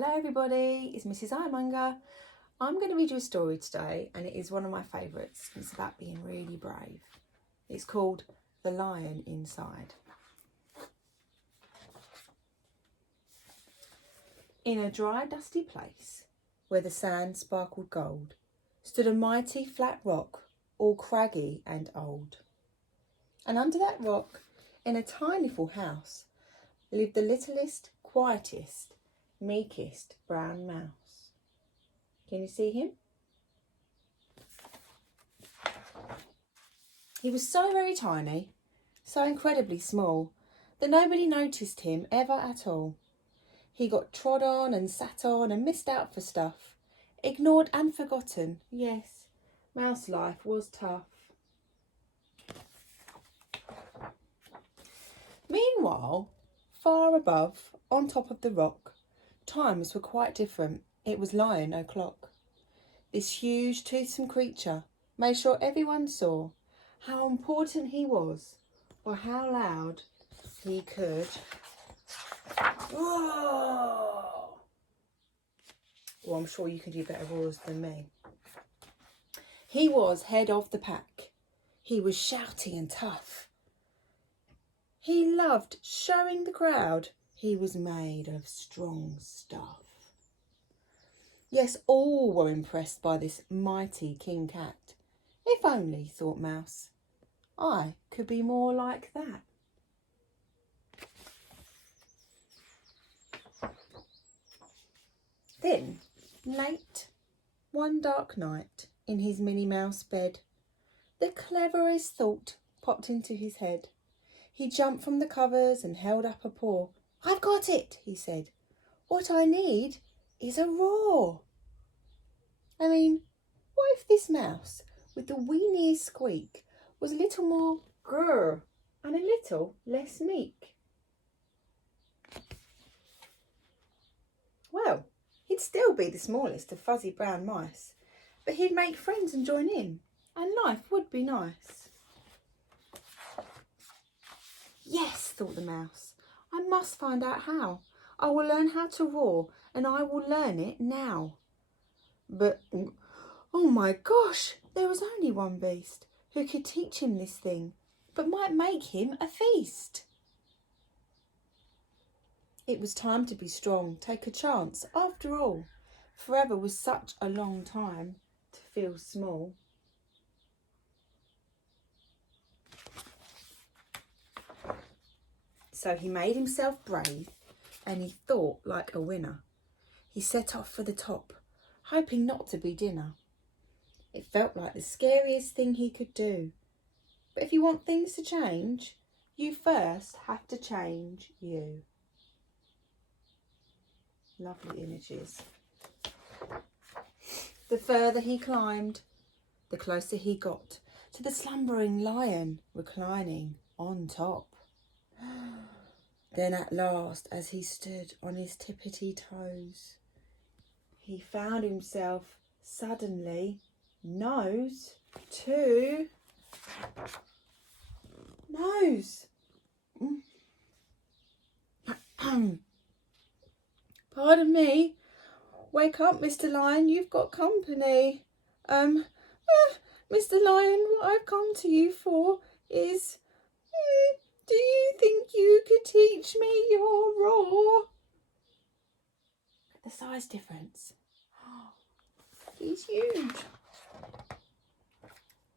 Hello everybody, it's Mrs. Ironmonger. I'm going to read you a story today and it is one of my favourites. It's about being really brave. It's called The Lion Inside. In a dry, dusty place where the sand sparkled gold stood a mighty flat rock, all craggy and old. And under that rock, in a tiny little house, lived the littlest, quietest, meekest brown mouse. Can you see him? He was so very tiny, so incredibly small, that nobody noticed him ever at all. He got trod on and sat on and missed out for stuff, ignored and forgotten. Yes, mouse life was tough. Meanwhile, far above, on top of the rock, times were quite different. It was Lion o'clock. This huge, toothsome creature made sure everyone saw how important he was, or how loud he could. Whoa! Well, I'm sure you can do better roars than me. He was head of the pack. He was shouty and tough. He loved showing the crowd he was made of strong stuff. Yes, all were impressed by this mighty king cat. If only, thought Mouse, I could be more like that. Then, late one dark night, in his Minnie Mouse bed, the cleverest thought popped into his head. He jumped from the covers and held up a paw. "I've got it," he said. "What I need is a roar." I mean, what if this mouse, with the weeniest squeak, was a little more grrr and a little less meek? Well, he'd still be the smallest of fuzzy brown mice, but he'd make friends and join in, and life would be nice. Yes, thought the mouse, I must find out how. I will learn how to roar, and I will learn it now. But, oh my gosh, there was only one beast who could teach him this thing, but might make him a feast. It was time to be strong, take a chance. After all, forever was such a long time to feel small. So he made himself brave and he thought like a winner. He set off for the top, hoping not to be dinner. It felt like the scariest thing he could do. But if you want things to change, you first have to change you. Lovely images. The further he climbed, the closer he got to the slumbering lion reclining on top. Then at last, as he stood on his tippity toes, he found himself suddenly nose to nose. Pardon me. Wake up, Mr. Lion, you've got company. Mr. Lion, what I've come to you for is, do you think you could teach me your roar? The size difference. He's huge.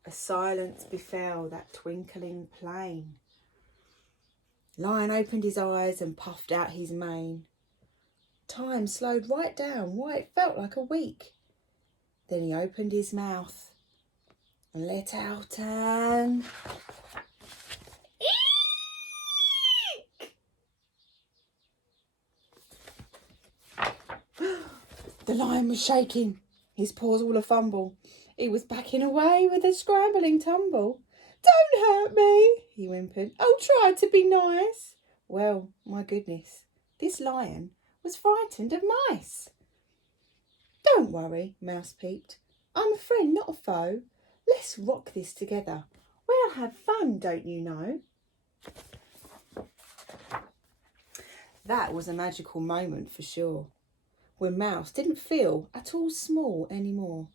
A silence befell that twinkling plain. Lion opened his eyes and puffed out his mane. Time slowed right down, why it felt like a week. Then he opened his mouth and let out an eek! The lion was shaking, his paws all a fumble. He was backing away with a scrambling tumble. "Don't hurt me," he whimpered. "Oh, try to be nice." Well, my goodness, this lion was frightened of mice. "Don't worry," Mouse peeped. "I'm a friend, not a foe. Let's rock this together. We'll have fun, don't you know?" That was a magical moment for sure. when Mouse didn't feel at all small anymore.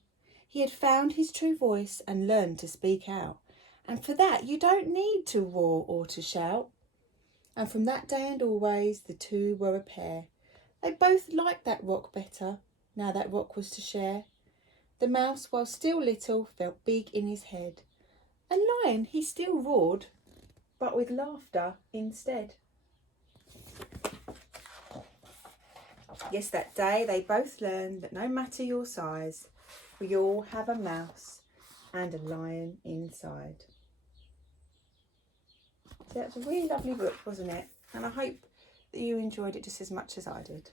He had found his true voice and learned to speak out. And for that you don't need to roar or to shout. And from that day and always the two were a pair. They both liked that rock better, now that rock was to share. The Mouse, while still little, felt big in his head. And Lion, he still roared, but with laughter instead. Yes, that day they both learned that no matter your size, we all have a mouse and a lion inside. So that was a really lovely book, wasn't it? And I hope that you enjoyed it just as much as I did.